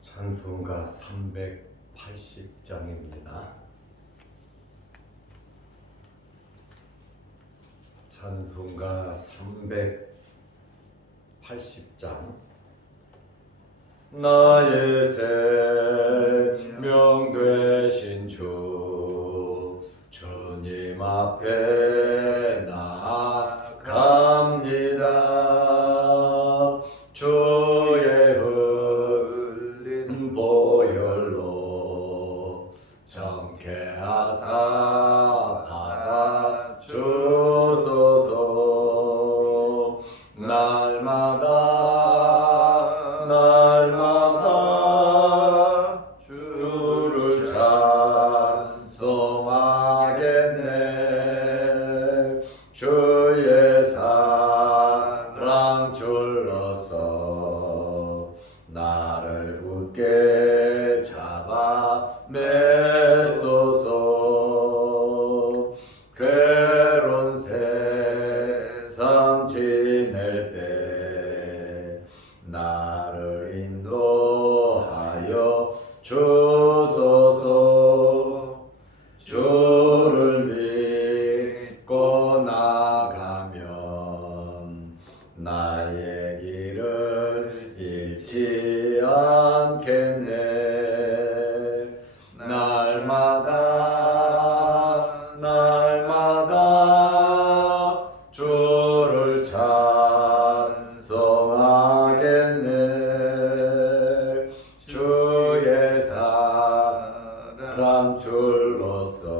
찬송가 380장입니다. 찬송가 380장. 나의 생명 되신 주님 앞에 나아갑니다. 주의 흘린 보혈로 정케 하사 받아주소서. 날마다 주를 찬송하겠네. 주의 사랑 줄로서 나를 굳게 잡아 매소서. 괴로운 세상 지낼 때 나를 인도하여 주소서. 주를 믿고 나가면 나의 길을 잃지 않겠네. 날마다 주를 찬송하겠네. 주의 사랑 줄로서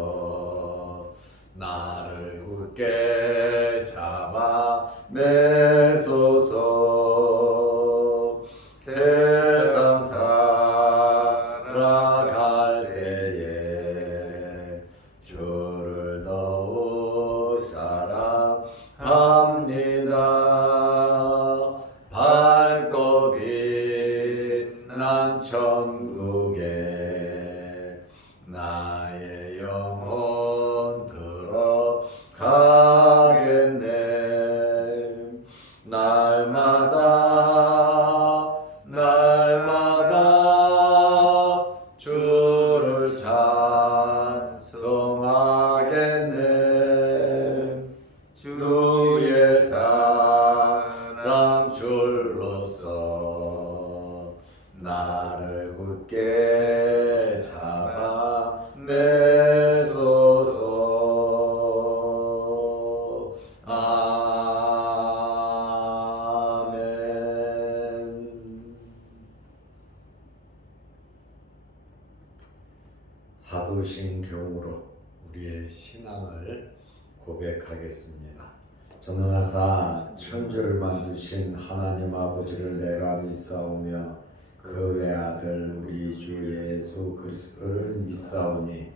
나를 굳게 잡아 매소서. 세상 살아갈 때에 주를 더욱 사랑합니다. 밝고 빛난 천국에 나의 영혼 들어가겠네. 날마다 주를 찬송하겠네. 주의 사랑 줄로서 나를 굳게 잡아 매소서. 아멘. 사도신경으로 우리의 신앙을 고백하겠습니다. 전능하사 천지를 만드신 하나님 아버지를 내가 믿사오며 그 외아들 우리 주 예수 그리스도를 믿사오니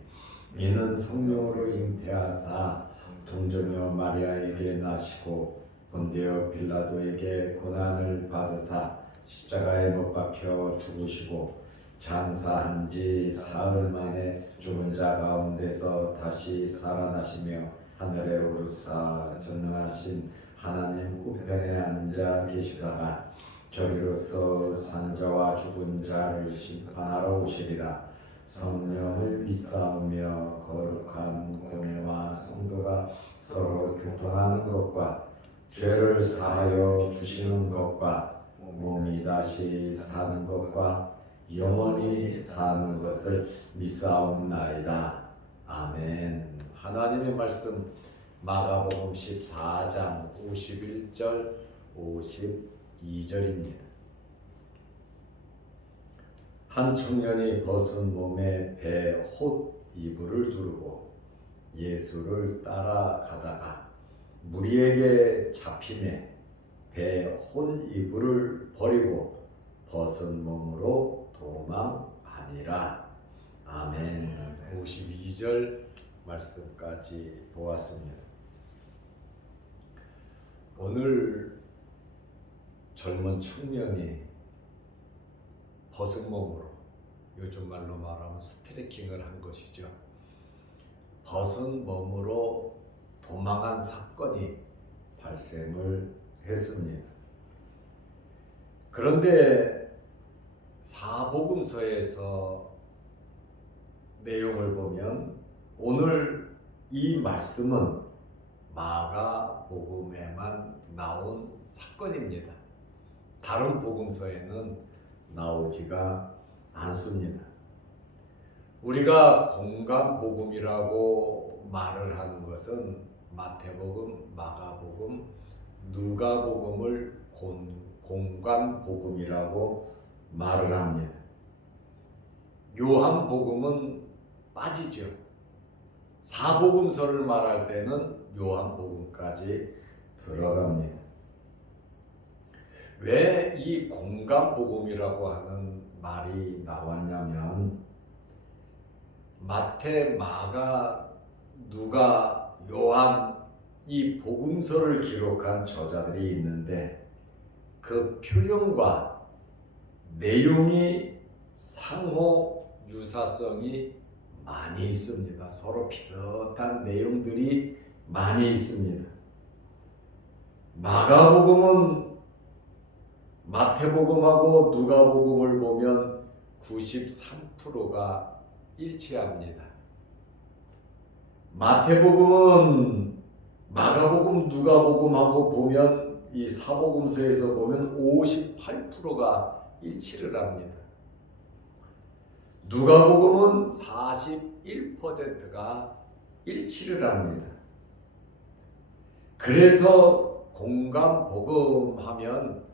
이는 성령으로 잉태하사 동정녀 마리아에게 나시고 본디오 빌라도에게 고난을 받으사 십자가에 못 박혀 죽으시고 장사한 지 사흘 만에 죽은 자 가운데서 다시 살아나시며 하늘에 오르사 전능하신 하나님 우편에 앉아 계시다가 저리로서 산자와 죽은 자를 심판하러 오시리라. 성령을 믿사오며 거룩한 공회와 성도가 서로 교통하는 것과 죄를 사하여 주시는 것과 몸이 다시 사는 것과 영원히 사는 것을 믿사옵나이다. 아멘. 하나님의 말씀 마가복음 14장 51절 52절입니다. 한 청년이 벗은 몸에 배 홑 이불을 두르고 예수를 따라가다가 무리에게 잡히매 배 홑 이불을 버리고 벗은 몸으로 도망하니라. 아멘. 52절 말씀까지 보았습니다. 오늘 젊은 청년이 벗은 몸으로, 요즘 말로 말하면 스트레킹을 한 것이죠. 벗은 몸으로 도망한 사건이 발생을 했습니다. 그런데 사복음서에서 내용을 보면 오늘 이 말씀은 마가복음에만 나온 사건입니다. 다른 복음서에는 나오지가 않습니다. 우리가 공간복음이라고 말을 하는 것은 마태복음, 마가복음, 누가복음을 공간복음이라고 말을 합니다. 요한복음은 빠지죠. 사복음서를 말할 때는 요한복음까지 들어갑니다. 왜 이 공간복음이라고 하는 말이 나왔냐면 마태, 마가, 누가, 요한 이 복음서를 기록한 저자들이 있는데 그 표현과 내용이 상호 유사성이 많이 있습니다. 서로 비슷한 내용들이 많이 있습니다. 마가복음은 마태복음하고 누가복음을 보면 93%가 일치합니다. 마태복음은 마가복음, 누가복음하고 보면 이 사복음서에서 보면 58%가 일치를 합니다. 누가복음은 41%가 일치를 합니다. 그래서 공간복음 하면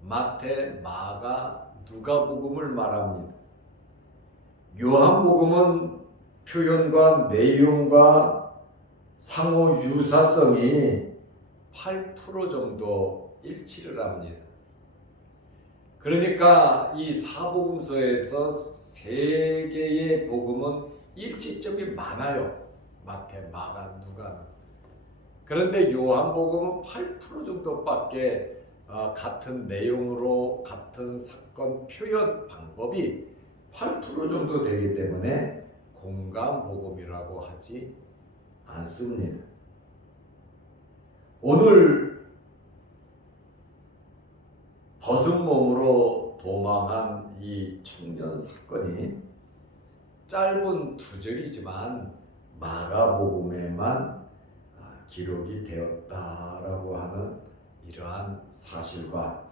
마태, 마가, 누가복음을 말합니다. 요한복음은 표현과 내용과 상호 유사성이 8% 정도 일치를 합니다. 그러니까 이 사복음서에서 세 개의 복음은 일치점이 많아요. 마태, 마가, 누가는. 그런데 요한복음은 8% 정도밖에 같은 내용으로 같은 사건 표현 방법이 8% 정도 되기 때문에 공간복음이라고 하지 않습니다. 오늘 벗은 몸으로 도망한 이 청년 사건이 짧은 두 절이지만 마가복음에만 기록이 되었다라고 하는 이러한 사실과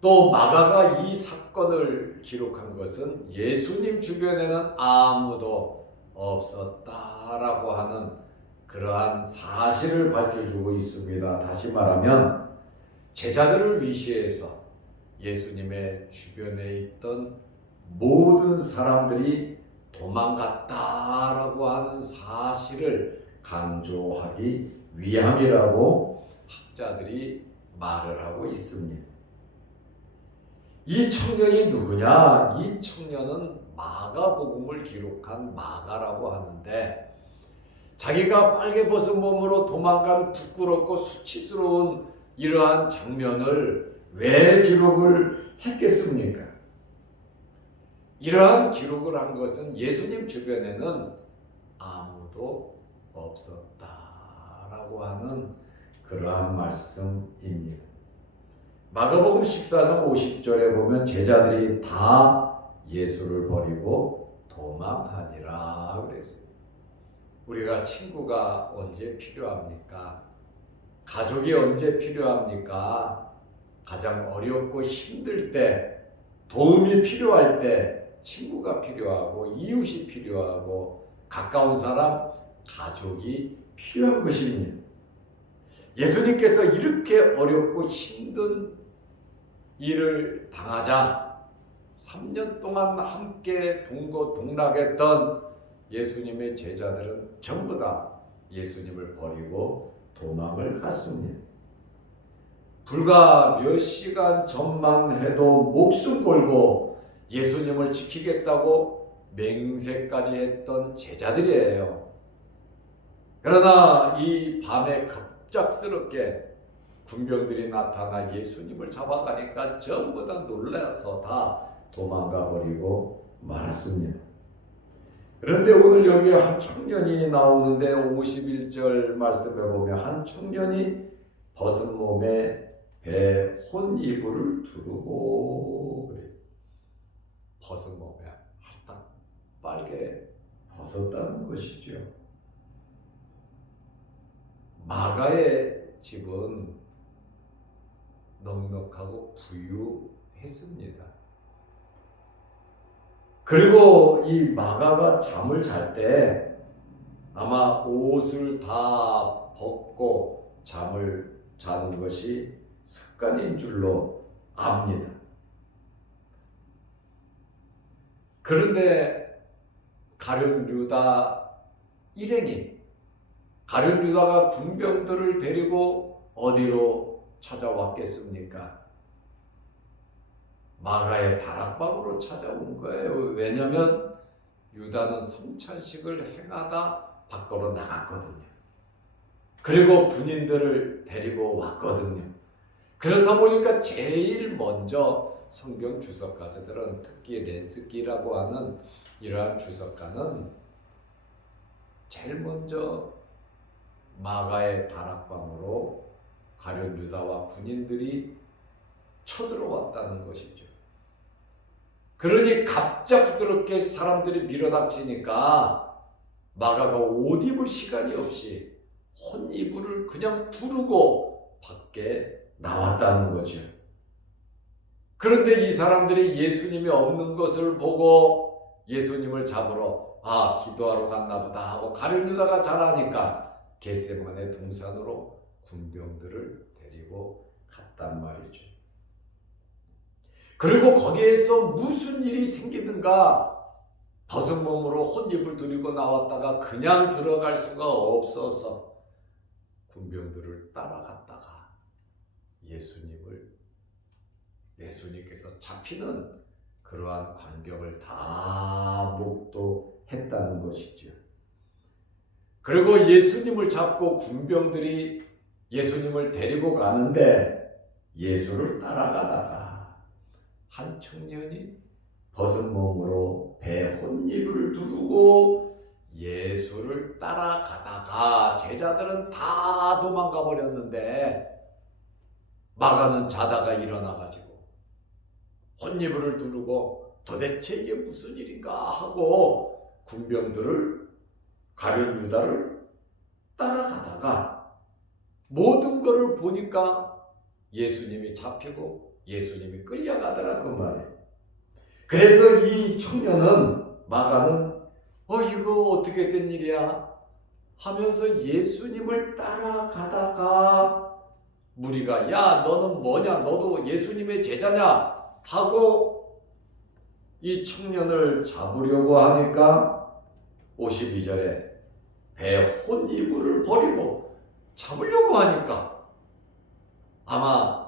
또 마가가 이 사건을 기록한 것은 예수님 주변에는 아무도 없었다라고 하는 그러한 사실을 밝혀주고 있습니다. 다시 말하면 제자들을 위시해서 예수님의 주변에 있던 모든 사람들이 도망갔다라고 하는 사실을 강조하기 위함이라고 학자들이 말을 하고 있습니다. 이 청년이 누구냐? 이 청년은 마가복음을 기록한 마가라고 하는데 자기가 빨개 벗은 몸으로 도망간 부끄럽고 수치스러운 이러한 장면을 왜 기록을 했겠습니까? 이러한 기록을 한 것은 예수님 주변에는 아무도 없었다라고 하는 그러한 말씀입니다. 마가복음 14장 50절에 보면 제자들이 다 예수를 버리고 도망하니라 그랬습니다. 우리가 친구가 언제 필요합니까? 가족이 언제 필요합니까? 가장 어렵고 힘들 때, 도움이 필요할 때 친구가 필요하고 이웃이 필요하고 가까운 사람, 가족이 필요한 것입니다. 예수님께서 이렇게 어렵고 힘든 일을 당하자 3년 동안 함께 동거동락했던 예수님의 제자들은 전부 다 예수님을 버리고 도망을 갔습니다. 불과 몇 시간 전만 해도 목숨 걸고 예수님을 지키겠다고 맹세까지 했던 제자들이에요. 그러나 이 밤에 갑작스럽게 군병들이 나타나 예수님을 잡아가니까 전부 다 놀라서 다 도망가 버리고 말았습니다. 그런데 오늘 여기 한 청년이 나오는데 51절 말씀에 보면 한 청년이 벗은 몸에 배 혼이불을 두르고 벗어보면 딱 빨개 벗었다는 것이죠. 마가의 집은 넉넉하고 부유했습니다. 그리고 이 마가가 잠을 잘 때 아마 옷을 다 벗고 잠을 자는 것이 습관인 줄로 압니다. 그런데 가룟 유다 일행이 가룟 유다가 군병들을 데리고 어디로 찾아왔겠습니까? 마가의 다락방으로 찾아온 거예요. 왜냐하면 유다는 성찬식을 행하다 밖으로 나갔거든요. 그리고 군인들을 데리고 왔거든요. 그렇다 보니까 제일 먼저 성경 주석가들은, 특히 렌스키라고 하는 이러한 주석가는 제일 먼저 마가의 다락방으로 가룟 유다와 군인들이 쳐들어왔다는 것이죠. 그러니 갑작스럽게 사람들이 밀어닥치니까 마가가 옷 입을 시간이 없이 혼이불을 그냥 두르고 밖에 나왔다는 거죠. 그런데 이 사람들이 예수님이 없는 것을 보고 예수님을 잡으러 기도하러 갔나 보다 하고 가룟 유다가 잘하니까 겟세마네 동산으로 군병들을 데리고 갔단 말이죠. 그리고 거기에서 무슨 일이 생기는가, 벗은 몸으로 혼입을 두르고 나왔다가 그냥 들어갈 수가 없어서 군병들을 따라갔다가 예수님께서 잡히는 그러한 광경을 다 목도했다는 것이죠. 그리고 예수님을 잡고 군병들이 예수님을 데리고 가는데 예수를 따라가다가 한 청년이 벗은 몸으로 배 혼이불을 두르고 예수를 따라가다가 제자들은 다 도망가 버렸는데 마가는 자다가 일어나가지고 혼이불을 두르고 도대체 이게 무슨 일인가 하고 군병들을 가룟 유다를 따라가다가 모든 것을 보니까 예수님이 잡히고 예수님이 끌려가더라 그 말이에요. 그래서 이 청년은, 마가는 이거 어떻게 된 일이야 하면서 예수님을 따라가다가 무리가 야 너는 뭐냐, 너도 예수님의 제자냐 하고 이 청년을 잡으려고 하니까 52절에 배 혼이불을 버리고 잡으려고 하니까 아마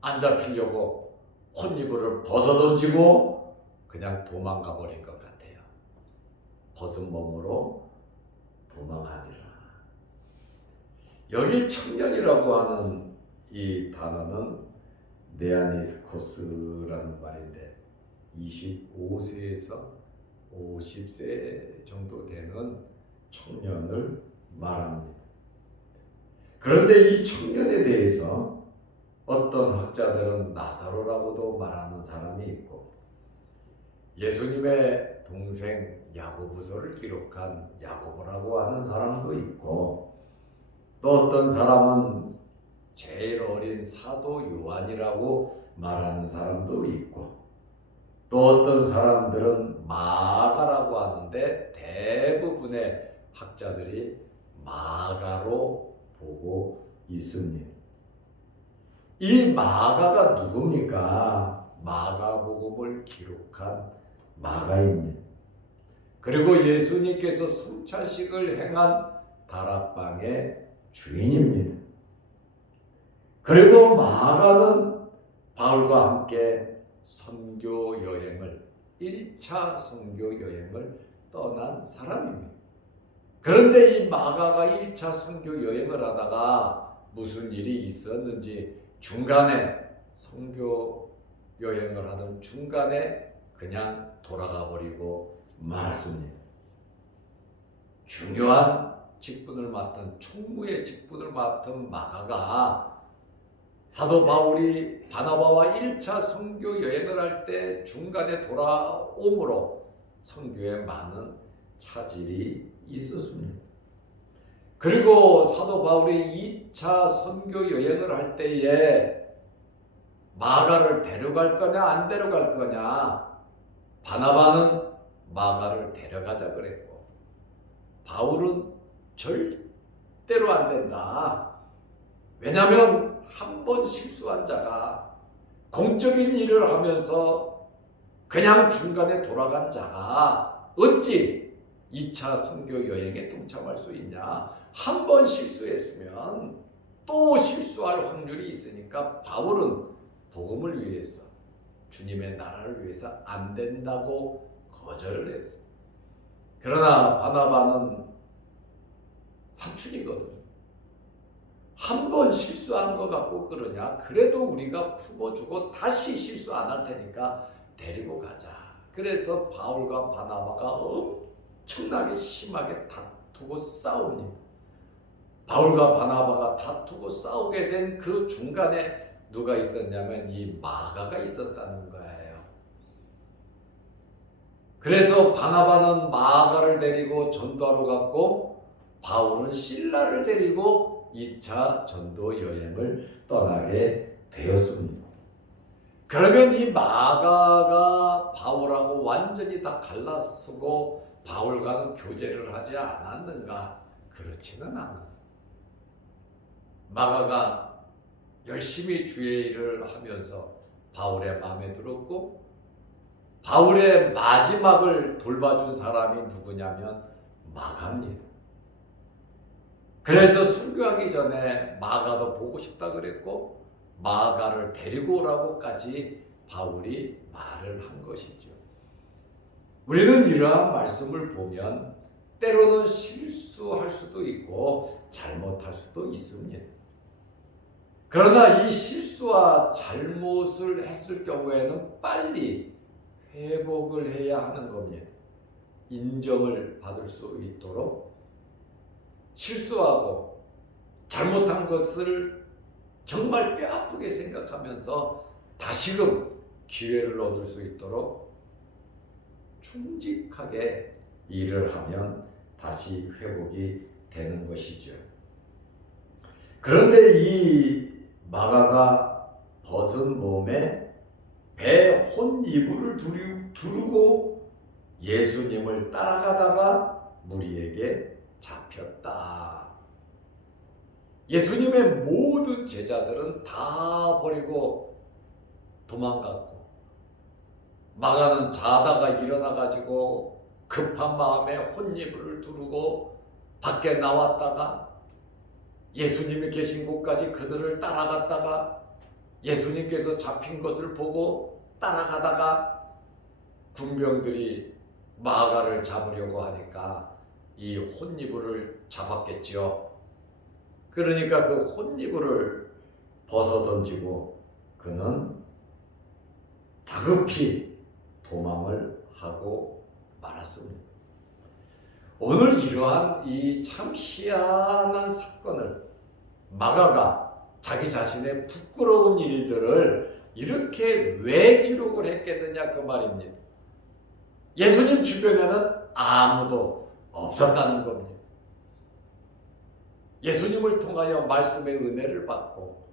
안 잡히려고 혼이불을 벗어던지고 그냥 도망가 버린 것 같아요. 벗은 몸으로 도망하니라. 여기 청년이라고 하는 이 단어는 네아니스코스라는 말인데 25세에서 50세 정도 되는 청년을 말합니다. 그런데 이 청년에 대해서 어떤 학자들은 나사로라고도 말하는 사람이 있고 예수님의 동생 야고보서를 기록한 야고보라고 하는 사람도 있고 또 어떤 사람은 제일 어린 사도 요한이라고 말하는 사람도 있고 또 어떤 사람들은 마가라고 하는데 대부분의 학자들이 마가로 보고 있습니다. 이 마가가 누굽니까? 마가복음을 기록한 마가입니다. 그리고 예수님께서 성찬식을 행한 다락방의 주인입니다. 그리고 마가는 바울과 함께 선교 여행을 1차 선교 여행을 떠난 사람입니다. 그런데 이 마가가 1차 선교 여행을 하다가 무슨 일이 있었는지 중간에 선교 여행을 하던 중간에 그냥 돌아가 버리고 말았습니다. 중요한 직분을 맡은 총무의 직분을 맡은 마가가 사도 바울이 바나바와 1차 선교 여행을 할 때 중간에 돌아옴으로 선교에 많은 차질이 있었습니다. 그리고 사도 바울이 2차 선교 여행을 할 때에 마가를 데려갈 거냐 안 데려갈 거냐, 바나바는 마가를 데려가자 그랬고 바울은 절대로 안 된다. 왜냐하면 한 번 실수한 자가, 공적인 일을 하면서 그냥 중간에 돌아간 자가 어찌 2차 선교 여행에 동참할 수 있냐. 한 번 실수했으면 또 실수할 확률이 있으니까 바울은 복음을 위해서, 주님의 나라를 위해서 안 된다고 거절을 했어. 그러나 바나바는 삼촌이거든. 한 번 실수한 것 같고 그러냐? 그래도 우리가 품어주고 다시 실수 안 할 테니까 데리고 가자. 그래서 바울과 바나바가 엄청나게 심하게 다투고 싸웁니다. 바울과 바나바가 다투고 싸우게 된 그 중간에 누가 있었냐면 이 마가가 있었다는 거예요. 그래서 바나바는 마가를 데리고 전도하러 갔고 바울은 실라를 데리고 2차 전도 여행을 떠나게 되었습니다. 그러면 이 마가가 바울하고 완전히 다 갈라서고 바울과는 교제를 하지 않았는가? 그렇지는 않았어요. 마가가 열심히 주의 일을 하면서 바울의 마음에 들었고 바울의 마지막을 돌봐준 사람이 누구냐면 마가입니다. 그래서 순교하기 전에 마가도 보고 싶다 그랬고 마가를 데리고 오라고까지 바울이 말을 한 것이죠. 우리는 이러한 말씀을 보면 때로는 실수할 수도 있고 잘못할 수도 있습니다. 그러나 이 실수와 잘못을 했을 경우에는 빨리 회복을 해야 하는 겁니다. 인정을 받을 수 있도록 실수하고 잘못한 것을 정말 뼈아프게 생각하면서 다시금 기회를 얻을 수 있도록 충직하게 일을 하면 다시 회복이 되는 것이죠. 그런데 이 마가가 벗은 몸에 배 혼이불을 두르고 예수님을 따라가다가 무리에게 잡혔다. 예수님의 모든 제자들은 다 버리고 도망갔고 마가는 자다가 일어나가지고 급한 마음에 혼이불을 두르고 밖에 나왔다가 예수님이 계신 곳까지 그들을 따라갔다가 예수님께서 잡힌 것을 보고 따라가다가 군병들이 마가를 잡으려고 하니까 이 혼이불을 잡았겠지요. 그러니까 그 혼이불을 벗어던지고 그는 다급히 도망을 하고 말았습니다. 오늘 이러한 이 참 희한한 사건을 마가가 자기 자신의 부끄러운 일들을 이렇게 왜 기록을 했겠느냐 그 말입니다. 예수님 주변에는 아무도 없었다는 겁니다. 예수님을 통하여 말씀의 은혜를 받고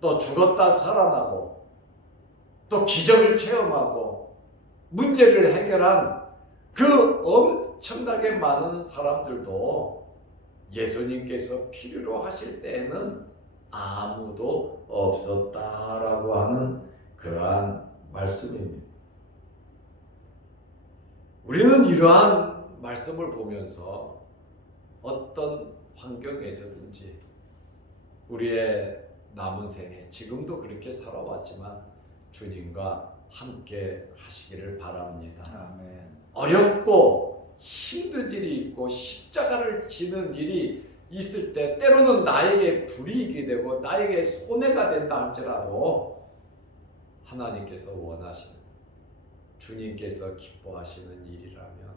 또 죽었다 살아나고 또 기적을 체험하고 문제를 해결한 그 엄청나게 많은 사람들도 예수님께서 필요로 하실 때에는 아무도 없었다라고 하는 그러한 말씀입니다. 우리는 이러한 말씀을 보면서 어떤 환경에서든지 우리의 남은 생에 지금도 그렇게 살아왔지만 주님과 함께 하시기를 바랍니다. 아멘. 어렵고 힘든 일이 있고 십자가를 지는 일이 있을 때 때로는 나에게 불이익이 되고 나에게 손해가 된다 할지라도 하나님께서 원하시는, 주님께서 기뻐하시는 일이라면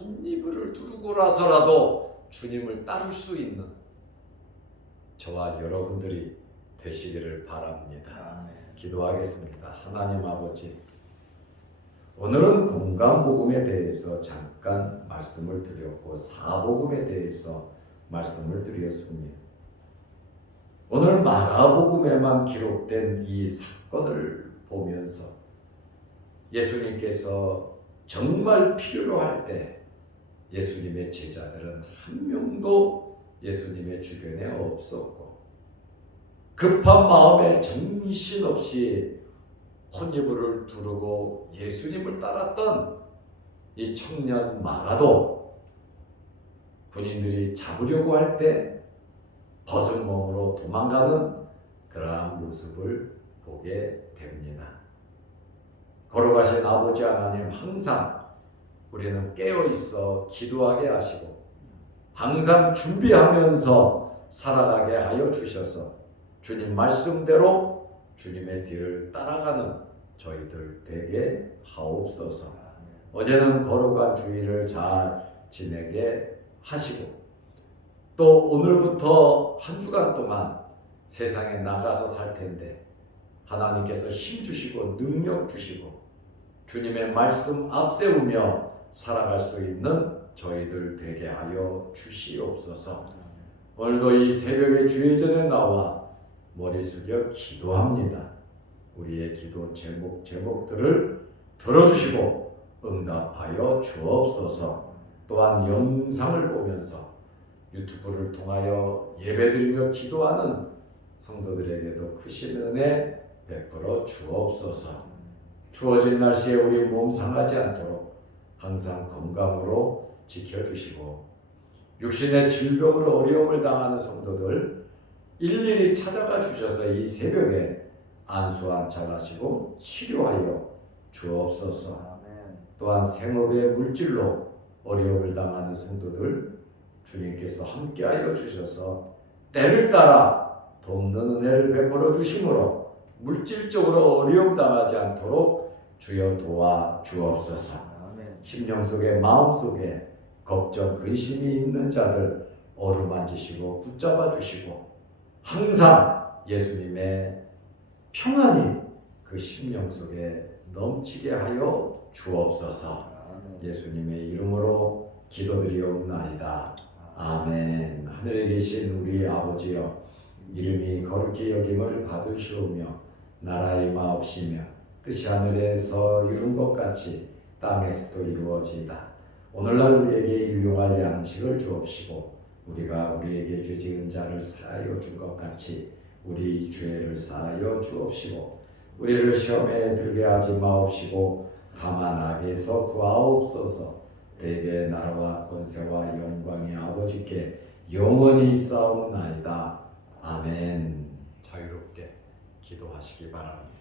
혼이불을 두르고라서라도 주님을 따를 수 있는 저와 여러분들이 되시기를 바랍니다. 아멘. 기도하겠습니다. 하나님 아버지, 오늘은 건강복음에 대해서 잠깐 말씀을 드렸고 사복음에 대해서 말씀을 드렸습니다. 오늘 마가복음에만 기록된 이 사건을 보면서 예수님께서 정말 필요로 할 때 예수님의 제자들은 한 명도 예수님의 주변에 없었고 급한 마음에 정신없이 혼이불을 두르고 예수님을 따랐던 이 청년 마가도 군인들이 잡으려고 할 때 벗은 몸으로 도망가는 그러한 모습을 보게 됩니다. 걸어가신 아버지 하나님, 항상 우리는 깨어있어 기도하게 하시고 항상 준비하면서 살아가게 하여 주셔서 주님 말씀대로 주님의 뒤를 따라가는 저희들 되게 하옵소서. 어제는 걸어간 주일을 잘 지내게 하시고 또 오늘부터 한 주간 동안 세상에 나가서 살 텐데 하나님께서 힘 주시고 능력 주시고 주님의 말씀 앞세우며 살아갈 수 있는 저희들 되게 하여 주시옵소서. 오늘도 이 새벽에 주의 전에 나와 머리 숙여 기도합니다. 우리의 기도 제목들을 들어주시고 응답하여 주옵소서. 또한 영상을 보면서 유튜브를 통하여 예배드리며 기도하는 성도들에게도 크신 은혜 베풀어 주옵소서. 추워진 날씨에 우리 몸 상하지 않도록 항상 건강으로 지켜주시고 육신의 질병으로 어려움을 당하는 성도들 일일이 찾아가 주셔서 이 새벽에 안수 안착하시고 치료하여 주옵소서. 또한 생업의 물질로 어려움을 당하는 성도들 주님께서 함께하여 주셔서 때를 따라 돕는 은혜를 베풀어 주심으로 물질적으로 어려움 당하지 않도록 주여 도와 주옵소서. 심령 속에 마음 속에 걱정 근심이 있는 자들 어루만지시고 붙잡아 주시고 항상 예수님의 평안이 그 심령 속에 넘치게 하여 주옵소서. 예수님의 이름으로 기도드리옵나이다. 아멘. 하늘에 계신 우리 아버지여, 이름이 거룩히 여김을 받으시오며 나라의 마옵시며 뜻이 하늘에서 이룬 것 같이 땅에서도 이루어지이다. 오늘날 우리에게 일용할 양식을 주옵시고 우리가 우리에게 죄 지은 자를 사하여 준 것 같이 우리 죄를 사하여 주옵시고 우리를 시험에 들게 하지 마옵시고 다만 악에서 구하옵소서. 대개 나라와 권세와 영광이 아버지께 영원히 있사옵나이다. 아멘. 자유롭게 기도하시기 바랍니다.